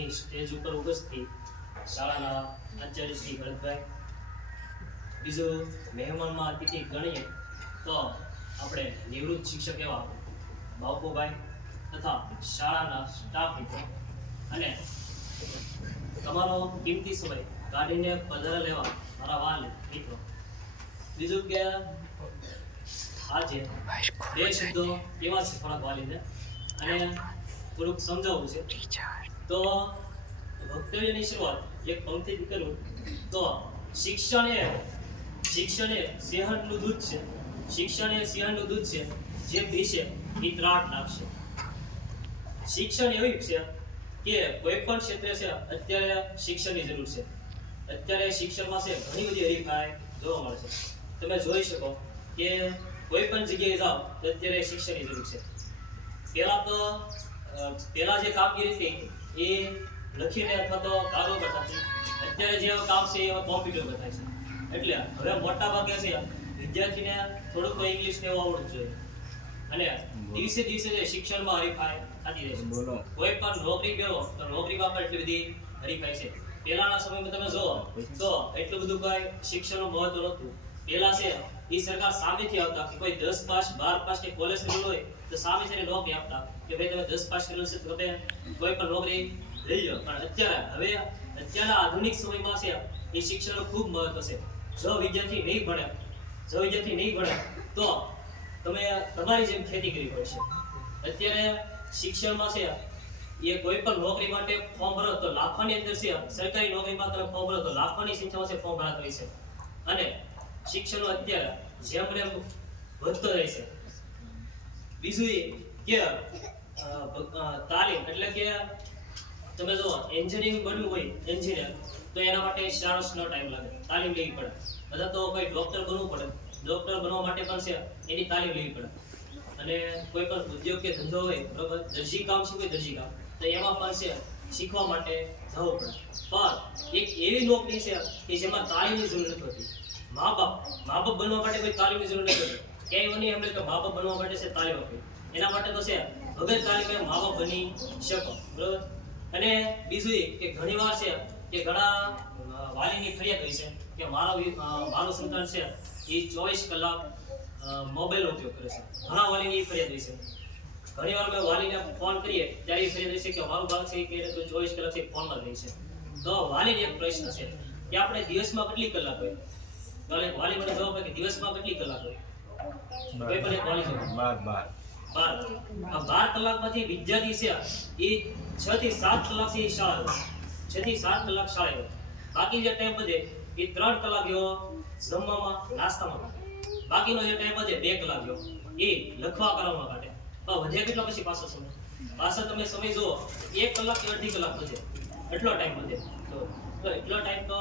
અહીં સ્ટેજ ઉપર ઉપસ્થિત શાળાના આચાર્ય શ્રી ભરતભાઈ. બીજું મહેમાનમાં અતિથિ ગણીએ તો આપણે નિવૃત્ત શિક્ષક એવા બાપુભાઈ તથા શાળાના સ્ટાફ અને તમારો કિંમતી સમય કાઢીને પધારા લેવા મારા વાલ મિત્રો. બીજું કે આજે બે શબ્દો એવા છે થોડાક વાલીને. અને થોડુંક સમજાવવું છે. તો વક્તવ્યની શરૂઆત એક પંક્તિથી કરું. તો શિક્ષણ એ શિક્ષણ એ સિંહણનું દૂધ છે. શિક્ષણ એ સિંહણનું દૂધ છે. જે પીશે એ ત્રાટ લાગશે શિક્ષણ એવી છે કે કોઈ પણ ક્ષેત્રે છે, અત્યારે શિક્ષણની જરૂર છે. અત્યારે શિક્ષણમાં છે ઘણી બધી હરીફાઈ જોવા મળે છે. તમે જોઈ શકો કે કોઈ પણ જગ્યાએ જાઓ તો અત્યારે શિક્ષણની જરૂર છે. પહેલા તો પહેલા જે કામગીરી હતી એ લખીને અથવા તો કાગળ બતાવશે. અત્યારે જે કામ છે એ કોમ્પ્યુટર બતાવે છે. એટલે હવે મોટા ભાગે છે વિદ્યાર્થીને થોડુંક તો ઇંગ્લિશ ને એવું આવડવું જોઈએ અને દિવસે દિવસે જે શિક્ષણમાં હરીફાઈ થતી રહે છે. કોઈ પણ નોકરી ગયો તો નોકરી બાબત એટલી બધી હરીફાઈ છે. પહેલાના સમયમાં તમે જુઓ તો એટલું બધું કોઈ શિક્ષણનું મહત્વ નહોતું. પહેલા છે, એ સરકાર સામેથી આવતા કે કોઈ દસ પાસ, બાર પાસ કે કોલેજ કરેલો હોય, તો સામે છે નોકરી આપતા. કે ભાઈ તમે દસ પાસ કરેલું છે તો તમે કોઈ પણ નોકરી લઈ લો. પણ અત્યારે, હવે અત્યારના આધુનિક સમયમાં છે, એ શિક્ષણનું ખૂબ મહત્વ છે. જો વિદ્યાર્થી નહીં ભણે, જો વિદ્યાર્થી નહીં ભણે, તો તમે તમારી જેમ ખેતી કરવી પડશે. અત્યારે શિક્ષણમાં છે, એ કોઈ પણ નોકરી માટે ફોર્મ ભરો તો લાખોની અંદર છે, સરકારી નોકરીમાં તમે ફોર્મ ભરો તો લાખોની સંખ્યામાં છે ફોર્મ ભરાતા છે. અને શિક્ષણનો અત્યારે જેમ જેમ વધતો જાય છે. બીજું એ કે તાલીમ એટલે કે તમે જો એન્જિનિયરિંગ બનવું હોય એન્જિનિયર તો એના માટે ચાર વર્ષનો ટાઈમ લાગે, તાલીમ લેવી પડે. બધા તો કોઈ ડોક્ટર બનવું પડે. ડોક્ટર બનવા માટે પણ છે, એની તાલીમ લેવી પડે. અને કોઈ પણ ઉદ્યોગ કે ધંધો હોય, બરોબર, દરજી કામ શું કોઈ દરજી કામ? તો એમાં પણ છે, શીખવા માટે જવું પડે. પણ એક એવી નોકરી છે કે જેમાં તાલીમની જરૂર નથી. મા બાપ મા બાપ બનવા માટે કોઈ તાલીમની જરૂર નથી ક્યાંય એવું નહીં એમને કે મા બાપ બનવા માટે છે તાલીમ આપવી. એના માટે તો છે વગર તાલીમે મા બાપ બની શકો. બરોબર? અને બીજું એ કે ઘણી વાર છે કે ઘણા વાલીની ફરિયાદ હોય છે કે મારો મારું સંતાન છે એ ચોવીસ કલાક મોબાઈલનો ઉપયોગ કરે છે. ઘણા વાલીની ફરિયાદ હોય છે. ઘણી વાર અમે વાલીને ફોન કરીએ ત્યારે એ ફરિયાદ હોય છે કે મારું બાળક છે કે તો ચોવીસ કલાક છે ફોનમાં રહે છે. તો વાલીને એક પ્રશ્ન છે કે આપણે દિવસમાં કેટલી કલાક હોય? વાલી વાલી જવાબ કે દિવસમાં કેટલી કલાક હોય? કોઈ પણ એક વાલી બાર બાર. બાર. આ બાર કલાકમાંથી વિદ્યાર્થી છે એ છ થી સાત કલાક છે શાળા છ થી સાત કલાક શાળા હોય. બાકી જે ટાઈમ વધે એ ત્રણ કલાક એવો જમવામાં નાસ્તામાં બાકીનો જે ટાઈમ વધે બે કલાક એવો એ લખવા કરવામાં કાઢે. પણ વધે કેટલો પછી પાછો સમય? પાછો તમે સમય જુઓ એક કલાક કે અડધી કલાક વધે. એટલો ટાઈમ વધે. તો એટલો ટાઈમ તો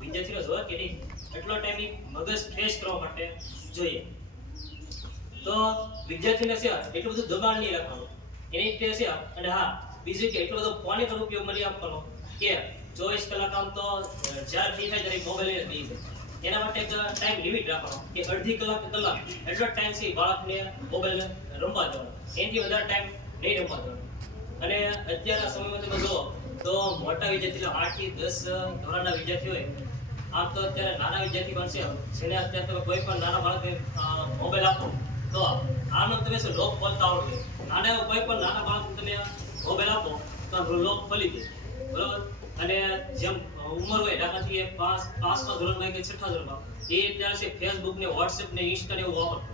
વિદ્યાર્થીઓ જોવે કે નહીં? એટલો ટાઈમ મગજ ફ્રેશ કરવા માટે જોઈએ. તો વિદ્યાર્થીને છે, એટલું બધું દબાણ નહીં રાખવાનું. એની રીતે છે, અને હા, બીજું કે, એટલો બધો ફોને પણ ઉપયોગ મળી આપવાનો કે ચોવીસ કલાક આમ તો જ્યારે ફ્રી થાય ત્યારે મોબાઈલ લઈને બેસી જાય એના માટે એક ટાઈમ લિમિટ રાખવાનો કે અડધી કલાક કલાક એટલો ટાઈમ છે બાળકને મોબાઈલ રમવા દેવાનો. એનાથી વધારે ટાઈમ નહીં રમવા દેવાનો. અને અત્યારના સમયમાં તમે જુઓ તો મોટા વિદ્યાર્થીઓ આઠથી દસ ધોરણના વિદ્યાર્થી હોય આમ તો અત્યારે નાના વિદ્યાર્થી બનશે જેને અત્યારે તમે કોઈ પણ નાના બાળકને મોબાઈલ આપો, તો આનો તમે શું, લોક ખોલતા આવડશે નાના એવો કોઈ પણ નાના બાળકને તમે મોબાઈલ આપો, તો લોક ખોલી દે. બરોબર? અને જેમ ઉંમર હોય દાખલાથી એ પાંચ પાંચમા ધોરણમાં કે છઠ્ઠા ધોરણમાં, એ અત્યારે છે ફેસબુક ને વોટ્સએપ ને ઇન્સ્ટા ને એવું વાપરતો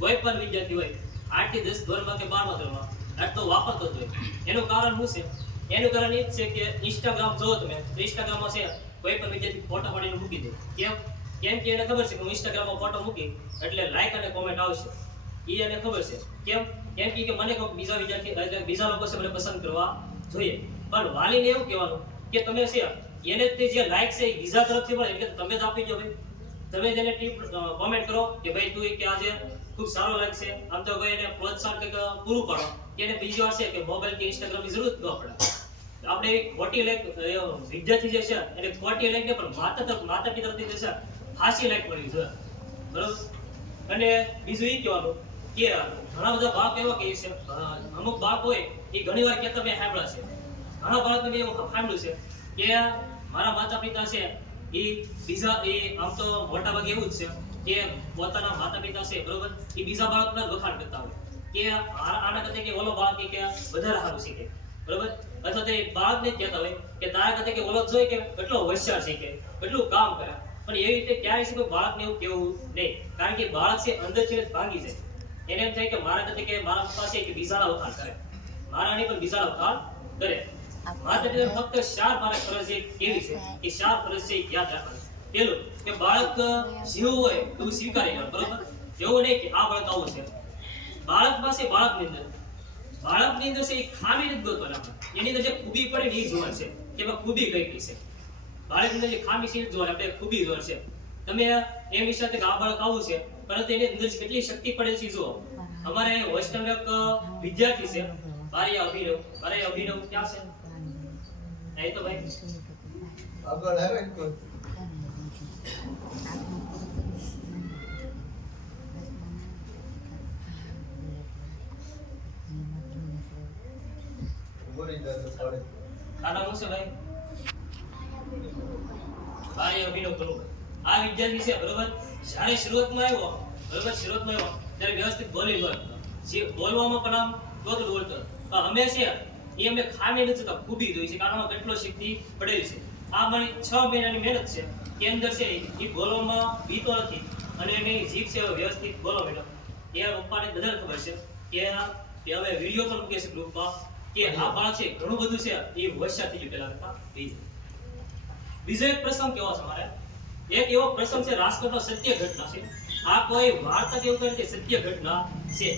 કોઈ પણ વિદ્યાર્થી હોય આઠથી દસ ધોરણમાં કે બારમા ધોરણમાં આટલો વાપરતો જ હોય. એનું કારણ શું છે? એનું કારણ એ જ છે કે ઇન્સ્ટાગ્રામ જોવો તમે. તો ઇન્સ્ટાગ્રામમાં છે કોઈ પણ વિદ્યાર્થી ફોટો પાડીને મૂકી દે. કેમ? કેમ કે એને ખબર છે કે હું ઇન્સ્ટાગ્રામમાં ફોટો મૂકી એટલે લાઈક અને કોમેન્ટ આવશે. એ એને ખબર છે. કેમ? કેમ કે મને કોઈ બીજા વિદ્યાર્થી બીજા લોકો છે, મને પસંદ કરવા જોઈએ. પણ વાલીને એવું કહેવાનું કે તમે છે, એને તે જે લાઈક છે એ બીજા તરફથી મળે, એટલે તમે જ આપી દો ભાઈ. તમે જેને ટીપ કોમેન્ટ કરો કે ભાઈ તું કે આજે ખૂબ સારો લાગશે આમ તો ભાઈ એને પ્રોત્સાહન કંઈક પૂરું પાડો. કે એને બીજી વાર છે કે મોબાઈલ કે ઇન્સ્ટાગ્રામની જરૂર જ ન પડે. આપણે ખોટી લાઈક વિદ્યાર્થી જે છે, એને ખોટી લાઈક ને પણ માતા માતા પિતા જે છે ફાંસી લાઈક મળવી છે. બરોબર? અને બીજું એ કહેવાનું કે ઘણા બધા બાપ એવા કહે છે અમુક બાપ હોય એ ઘણી વાર કહેતા મેં સાંભળ્યા છે. ઘણા બાળકને એવું સાંભળ્યું છે કે મારા માતા પિતા છે, એ બીજા, એ આમ તો મોટા ભાગે એવું જ છે કે પોતાના માતા પિતા છે, બરોબર? એ બીજા બાળકના વખાણ કરતા હોય. કે આના કરતા કે ઓલો બાળક કે વધારે સારું શીખે. બરોબર? અથવા તે બાળકને કહેતા હોય કે તારા કરતા કે ઓલો જોઈ કે કેટલો હોશિયાર શીખે કેટલું કામ કરે. પણ એવી રીતે ક્યારેય છે બાળકને એવું કેવું નહીં. કારણ કે બાળક છે અંદરથી ભાગી જાય. એને એમ થાય કે મારા કરતા કે મારા પપ્પા છે કે બીજાના વખાણ કરે. મારા નહીં, પણ બીજાના વખાણ કરે. માતા પિતા ફક્ત ચાર મારા ફરજ એક એવી છે કે ચાર ફરજ છે યાદ રાખવાની. પેલું, કે બાળક જેવું હોય એવું સ્વીકારી લેવાનું, બરોબર? એવું નહીં કે આ બાળક આવું છે. બાળક પાસે બાળકની અંદર બાળકની અંદર છે એ ખામી નથી જોતો આપણે. એની અંદર જે ખૂબી પડે એ જોર છે. કે એમાં ખૂબી કઈ છે? બાળકની અંદર જે ખામી છે એ જોર, આપણે ખૂબી જોર છે. તમે એમ વિચારતા કે આ બાળક આવું છે, પરંતુ એની અંદર કેટલી શક્તિ પડે છે જો અમારે વૈષ્ણવક એક વિદ્યાર્થી છે. મારે અભિનવ મારે અભિનવ ક્યાં છે? એ તો ભાઈ. આગળ આવે વ્યવસ્થિત એ કેટલો શક્તિ પડેલી છે આ મારી છ મહિનાની મહેનત છે કે અંદર છે એ બોલવામાં બીતો નથી અને એની જીભ છે વ્યવસ્થિત બોલો માંડ્યો એ પપ્પાને બધાને ખબર છે કે કે હવે વીડિયો પણ મૂકે છે ગ્રુપમાં કે આ બાળક છે ઘણું બધું છે એ હોશિયાર થઈ ગયું પેલા કરતા બીજો એક પ્રસંગ કેવો છે મારે એક એવો પ્રસંગ છે રાજકોટનો સત્ય ઘટના છે આ કોઈ વાર્તા કેવું કરે કે સત્ય ઘટના છે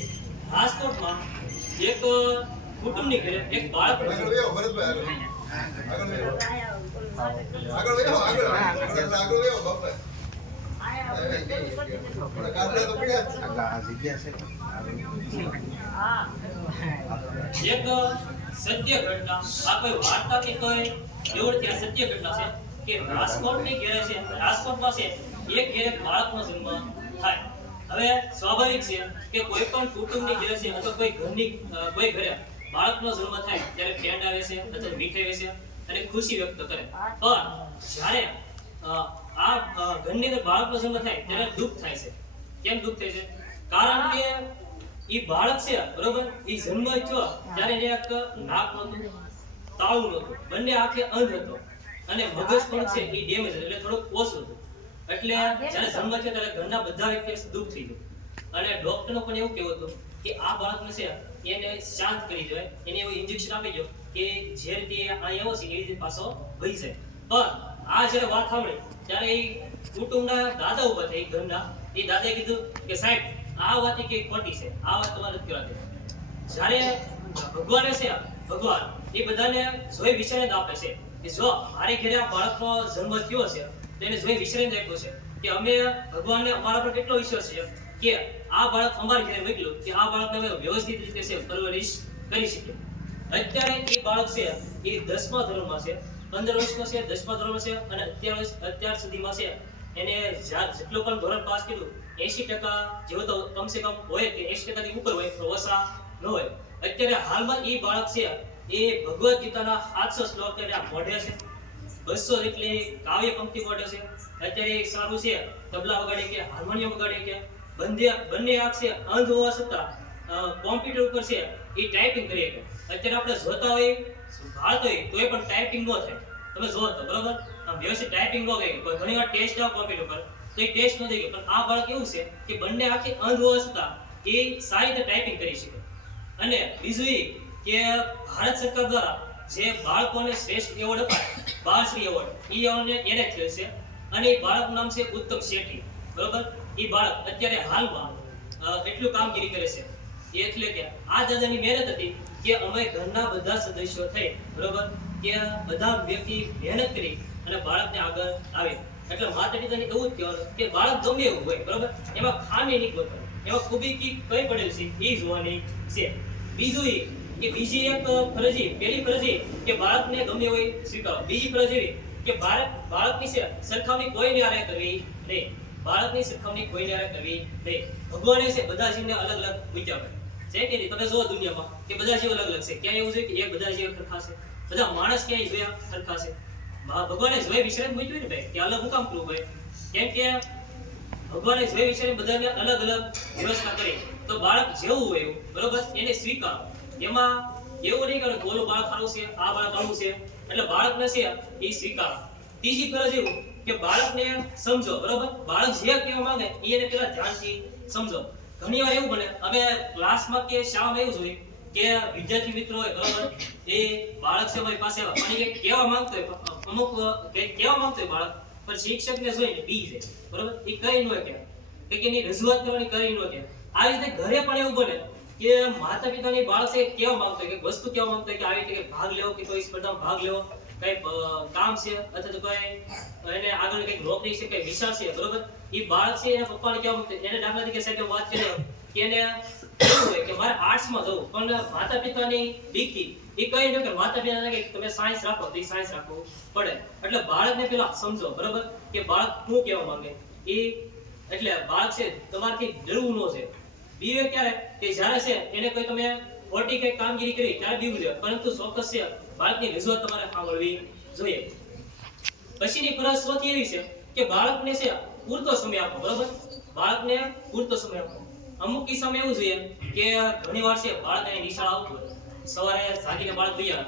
રાજકોટમાં એક કુટુંબની ઘરે એક બાળક આગળ વયો, ભરતભાઈ, આગળ. આગળ વયો. આગળ વયો, આગળ. આગળ આગળ વયો, બાપા. આપણે કાગડા તો પડ્યા આ જગ્યા છે એક સત્ય ઘટના, આ કોઈ વાર્તા કે કોઈ એવું ત્યાં સત્ય ઘટના છે કે રાજકોટની ઘેરે છે રાજકોટ પાસે એક ઘેરે બાળકનો જન્મ થાય. હવે સ્વાભાવિક છે કે કોઈ પણ કુટુંબની ઘેરે છે અથવા કોઈ ઘરની, કોઈ ઘરે બાળકનો જન્મ થાય ત્યારે ફ્રેન્ડ આવે છે અથવા મીઠાઈ વેચે અને ખુશી વ્યક્ત કરે. પણ જ્યારે આ ઘરની અંદર બાળકનો જન્મ થાય ત્યારે દુઃખ થાય છે. કેમ દુઃખ થાય છે? કારણ કે ઈ બાળક છે, બરોબર? ઈ જન્મ થયો ત્યારે એને એક નાક નહોતું તાવ નહોતું, બંને આંખે અંધ હતો. અને મગજ પણ છે, ઈ ડેમેજ એટલે થોડો ઓછું હતો. એટલે જ્યારે જન્મ થયો, ત્યારે ઘરના બધા વ્યક્તિ દુઃખ થઈ ગયું. અને ડોક્ટરનો પણ એવું કહેવું હતું કે આ બાળકને છે, એને શાંત કરી દેવાય, એને એવું ઇન્જેક્શન આપી દો કે જે રીતે આ આવ્યો છે, એ રીતે પાછો વહી જાય. પણ આ જ્યારે વાત સાંભળી, ત્યારે એ કુટુંબના દાદા ઊભા થાય ઘરના. એ દાદાએ કીધું કે સાહેબ આ વાત કે ખોટી છે. આ વાત તમારે નથી કરાતી જ્યારે ભગવાન છે, ભગવાન, એ બધાને જોઈ વિચારીને આપે છે કે જો મારી ઘરે આ બાળકનો જન્મ થયો છે, તો એને જોઈ વિચારીને આપ્યો છે કે અમે ભગવાનને અમારા પર કેટલો વિશ્વાસ છે કે આ બાળક અમારા ઘરે મોકલ્યું કે આ બાળકને અમે વ્યવસ્થિત રીતે છે, પરવરિશ કરી શકીએ. અત્યારે એ બાળક છે, એ દસમા ધોરણમાં છે, પંદર વર્ષનો છે, દસમા ધોરણમાં છે અને અત્યાર અત્યાર સુધીમાં છે. એને જેટલું પણ ધોરણ પાસ કર્યું એસી ટકા જેવો તો કમસે કમ હોય કે એસી ટકાથી ઉપર હોય, તો ઓછા ન હોય. અત્યારે હાલમાં એ બાળક છે, એ ભગવદ્ ગીતાના સાતસો શ્લોક એને મોઢે છે. બસો જેટલી કાવ્ય પંક્તિ મોઢે છે. અત્યારે એ સારું છે, તબલા વગાડે કે હાર્મોનિયમ વગાડે કે બંને બંને આંખ છે, અંધ હોવા છતાં કોમ્પ્યુટર ઉપર છે એ ટાઈપિંગ કરી શકે અત્યારે આપણે જોતા હોય ભાળતો હોય, તોય પણ ટાઈપિંગ ન થાય. તમે જો તો બરોબર? આમ વ્યવસ્થિત ટાઈપિંગ ન કરી ઘણી વાર ટેસ્ટ આવો કોમ્પ્યુટર પર તો એ ટેસ્ટ નથી ગયો પણ આ બાળક એવું છે કે બંને આખી અંધ હોવા છતાં એ સારી રીતે ટાઈપિંગ કરી શકે. અને બીજું એ કે ભારત સરકાર દ્વારા જે બાળકોને શ્રેષ્ઠ એવોર્ડ અપાય, બાળશ્રી એવોર્ડ એ એવોર્ડ એને થયો છે. અને એ બાળકનું નામ છે ઉત્તમ શેઠી બરોબર? એ બાળક અત્યારે હાલમાં એટલું કામગીરી કરે છે. એટલે કે આ દાદાની મહેનત હતી કે અમે ઘરના બધા સદસ્યો થઈ, બરોબર? કે બધા વ્યક્તિ મહેનત કરી અને બાળકને આગળ આવે એટલે માતા પિતાને એવું જ કહેવાનું કે બાળક ગમે એવું હોય, બરોબર? એમાં ખામી નહીં ગોતવાની. એમાં ખૂબી કી કઈ પડેલ છે, એ જોવાની છે. બીજું એ કે બીજી એક ફરજી પેલી ફરજી કે બાળકને ગમે હોય, સ્વીકારો. બીજી ફરજ કે બાળક, બાળકની સરખામણી કોઈને આરે કરવી નહીં. બાળકની સરખામણી કોઈને આરે કરવી નહીં. ભગવાને છે બધા જીવને અલગ અલગ મૂક્યા છે કે નહીં? તમે જુઓ દુનિયામાં કે બધા જીવ અલગ અલગ છે. ક્યાંય એવું છે કે એક બધા જીવ સરખા છે? બધા માણસ ક્યાંય જોયા સરખા છે? ભગવાને જય વિશ્રામ મૂક્યું ને ભાઈ, કે અલગ હું કામ કરવું ભાઈ કેમ કે ભગવાને જય વિશ્રામ બધાને અલગ અલગ વ્યવસ્થા કરી. તો બાળક જેવું હોય એવું, બરોબર? એને સ્વીકારો. એમાં એવું નહીં કે બોલો બાળક સારું છે, આ બાળક આવું છે. એટલે બાળકને છે એ સ્વીકારો. ત્રીજી ફરજ એવું કે બાળકને સમજો, બરોબર? બાળક જે કહેવા માંગે એ એને પેલા ધ્યાનથી સમજો. ઘણી વાર એવું બને, અમે ક્લાસમાં કે શાળામાં એવું જોઈએ કે વિદ્યાર્થી મિત્રો હોય બરોબર? એ બાળક છે મારી પાસે. પણ એ કહેવા માંગતો હોય અમુક કહેવા માંગતો બાળક, પણ શિક્ષકને જોઈને બી છે. બરોબર? એ કઈ નો કે કે એની રજૂઆત કરવાની કઈ નો કે આ રીતે ઘરે પણ એવું બને કે માતા પિતાની બાળક છે કેવા માંગતો કે, વસ્તુ કેવા માંગતો કે, આવી રીતે ભાગ લેવો કે કોઈ સ્પર્ધામાં ભાગ લેવો, કઈ કામ છે અથવા તો કઈ, એને આગળ કઈ નોકરી છે, કઈ વિચાર છે, બરોબર? એ બાળક છે એના પપ્પાને કેવા માંગતો એને દાખલા તરીકે સાહેબ વાત કરી કે એને કે, મારે આર્ટ્સમાં જવું, પણ માતા પિતાની બીકથી એ કહી ન કે માતા પિતાને કે તમે સાયન્સ રાખો, તો સાયન્સ રાખવું પડે. એટલે બાળકને પેલા સમજો, બરોબર? કે બાળક શું કહેવા માંગે? એ એટલે બાળક છે, તમારથી ડરવું ન છે. બીવે ક્યારે? કે જ્યારે છે, એને કોઈ તમે ખોટી કઈ કામગીરી કરી, ત્યારે બીવું જોઈએ પરંતુ ચોક્કસ છે, બાળકની રજૂઆત તમારે સાંભળવી જોઈએ. પછીની ફરજ સૌથી એવી છે કે બાળકને છે, પૂરતો સમય આપો, બરોબર? બાળકને પૂરતો સમય આપો. અમુક કિસ્સામાં એવું જોઈએ કે ઘણી વાર છે, બાળક અહીં નિશાળ આવતું હોય સવારે જાગીને બાળક ગયા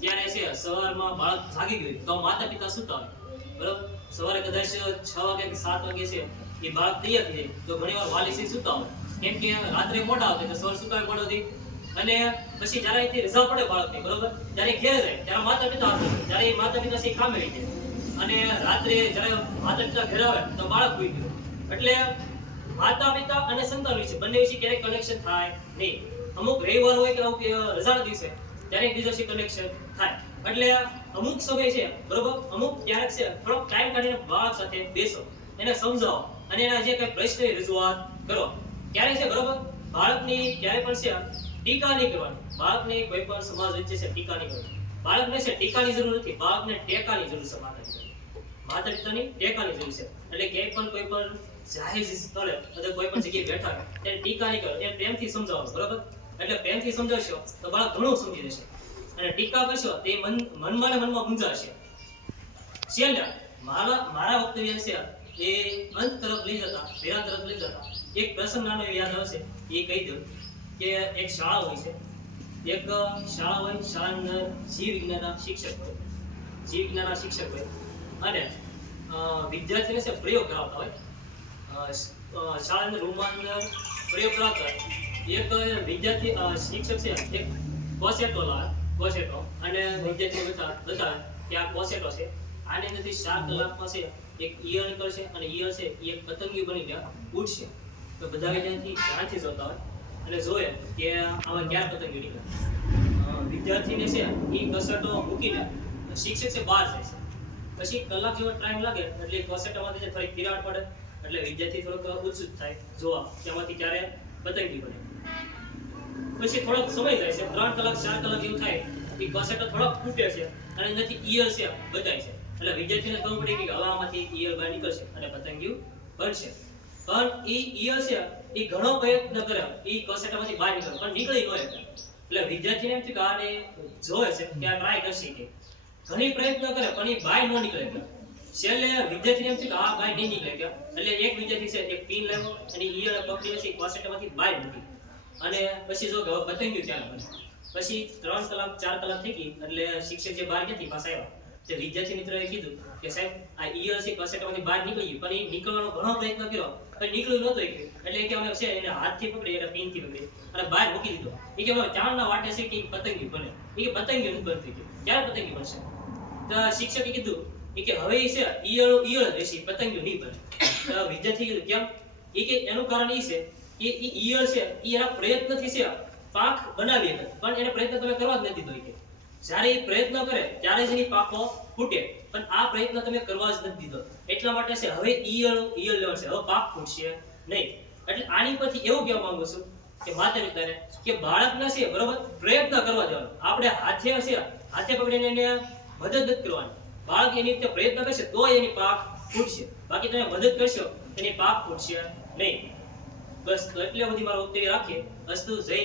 ત્યારે છે. સવારમાં બાળક જાગી ગયું, તો માતા પિતા સુતા બરોબર? સવારે કદાચ છ વાગે કે સાત વાગે છે, એ બાળક તૈયાર થઈ જાય, તો ઘણી વાર વાલી છે સુતા કેમ કે રાત્રે મોટા આવતા એટલે સવાર સુતા મોડોથી અને પછી જ્યારે અહીંથી રજા પડે બાળકની, બરોબર? ત્યારે ઘેર જાય, ત્યારે માતા પિતા હાજર ત્યારે એ માતા પિતા સી કામે રહી જાય. અને રાત્રે જ્યારે માતા પિતા ઘેર આવે, તો બાળક ભૂઈ ગયું. એટલે માતા પિતા અને સંતાન વિશે બંને વિશે ક્યારેય કનેક્શન થાય નહીં. અમુક રવિવાર હોય કે અમુક રજાના દિવસે, ત્યારે એકબીજા કનેક્શન થાય. એટલે અમુક સમય છે, બરોબર? અમુક ક્યારેક છે, થોડોક ટાઈમ કાઢીને બાળક સાથે બેસો. એને સમજાવો અને એના જે કઈ પ્રશ્નની રજૂઆત કરો. ક્યારે છે, બરોબર? બાળકની ક્યારે પણ છે, ટીકા નહીં કરવાની. બાળકને કોઈ પણ સમાજ વચ્ચે છે, ટીકા નહીં કરવાની. બાળકને છે, ટીકાની જરૂર નથી. બાળકને ટેકાની જરૂર છે માતા પિતાની માતા પિતાની ટેકાની જરૂર છે. એટલે ક્યાંય પણ કોઈ પણ જાહેર સ્થળે અથવા કોઈ પણ જગ્યાએ બેઠા ત્યારે ટીકા નહીં કરો. એને પ્રેમથી સમજાવવાનું, બરોબર? એટલે પ્રેમથી સમજાવશો તો બાળક ઘણું સમજી જશે. અને ટીકા કરશો તે મન મનમાં ને મનમાં ગુંજાશે. છેલ્લે, મારા મારા વક્તવ્ય છે એ અંત તરફ લઈ જતા, વિરામ તરફ લઈ જતા. એક પ્રસંગ નાનો યાદ આવશે. એ કહી દઉં કે એક શાળા હોય છે. એક શાળા હોય, શાળાની જીવ વિજ્ઞાનના શિક્ષક હોય. જીવ વિજ્ઞાનના શિક્ષક હોય. અને વિદ્યાર્થીને છે પ્રયોગ કરાવતા હોય. શાળાની રૂમમાં પ્રયોગ કરાવતા હોય. એક વિદ્યાર્થી શિક્ષક છે, એક કોસેટો લા કોસેટો. અને વિદ્યાર્થીઓ બતા બધા કે આ કોસેટો છે. આની અંદરથી સાત કલાકમાં છે, એક ઈયળ નીકળશે અને ઈયળ છે, એ એક પતંગિયું બનીને ઉડશે. તો બધા વિદ્યાર્થી ધ્યાનથી જોતા હોય. અને જોયે કે આમાં ક્યાં પતંગી નીકળે. વિદ્યાર્થીને છે, એ કસરતો મૂકીને શિક્ષક છે, બહાર જાય છે. પછી કલાક જેવો ટાઈમ લાગે, એટલે કોસેટામાંથી જે થોડીક તિરાડ પડે. એટલે વિદ્યાર્થી થોડોક ઉત્સુક થાય, જોવા કે આમાંથી ક્યારે પતંગી બને. પછી થોડોક સમય જાય છે. ત્રણ કલાક, ચાર કલાક જેવું થાય, એ કોસેટો થોડોક ફૂટે છે અને એનાથી ઈયર છે બધાય છે. એટલે વિદ્યાર્થીને ખબર પડે કે હવામાંથી ઈયર બહાર નીકળશે અને પતંગિયું બનશે. પણ એ ઈયર છે, એ ઘણો પ્રયત્ન કરે. એ કોસેટામાંથી બહાર નીકળે, પણ નીકળી ન એટલે વિદ્યાર્થીને એમ થયું કે આને જોવે છે કે આ ટ્રાય કરશે કે. ઘણી પ્રયત્ન કરે, પણ એ બહાર ન નીકળે કે છેલ્લે વિદ્યાર્થીને એમ થયું કે આ બહાર નહીં નીકળે કે એટલે એક વિદ્યાર્થી છે એક પિન લેવો અને ઈયર પકડીને છે કોસેટામાંથી બહાર મૂકી અને પછી જો કે પતંગ ગયું ક્યારે બને પછી ત્રણ કલાક, ચાર કલાક થઈ ગઈ, એટલે શિક્ષક જે બહાર ગયા પાછા આવ્યા. તે વિદ્યાર્થી મિત્રએ કીધું કે સાહેબ, આ ઈયળ છે કોસેટામાંથી બહાર નીકળી પણ એ નીકળવાનો ઘણો પ્રયત્ન કર્યો, પણ નીકળ્યું નહોતું. એટલે કે અમે છે એને હાથથી પકડી એટલે પિનથી પકડી. અને બહાર મૂકી દીધો. એ કે હવે ચાણના વાટે છે કે પતંગી બને. એ કે, પતંગિયું નથી બનતી ક્યારે પતંગી બનશે? તો શિક્ષકે કીધું, એ કે, હવે એ છે, ઈયળ ઈયળ રહેશે પતંગીઓ નહીં બને. વિદ્યાર્થી કીધું, કેમ? એ કે, એનું કારણ એ છે એ ઈયળ છે એ એના પ્રયત્નથી છે, પાક બનાવી શકે પણ એને પ્રયત્ન તમે કરવા જ નથી કે. જ્યારે એ પ્રયત્ન કરે, ત્યારે જ એની પાકો ફૂટે. પણ આ પ્રયત્ન તમે કરવા જ નથી દીધો એટલા માટે છે, હવે ઈયળ ઈયળ લેવલ છે. હવે પાક ફૂટશે નહીં. એટલે આની પરથી એવું કહેવા માંગુ છું કે માતા પિતાને, કે બાળકને છે, બરોબર, પ્રયત્ન કરવા જવાનો. આપણે હાથે છે, હાથે પકડીને એને મદદ કરવાની. બાળક એની રીતે પ્રયત્ન કરશે તો એની પાક ફૂટશે. બાકી તમે મદદ કરશો, એની પાક ફૂટશે નહીં. બસ તો એટલે બધી મારો ઉત્તેજ રાખીએ. અસ્તુ જય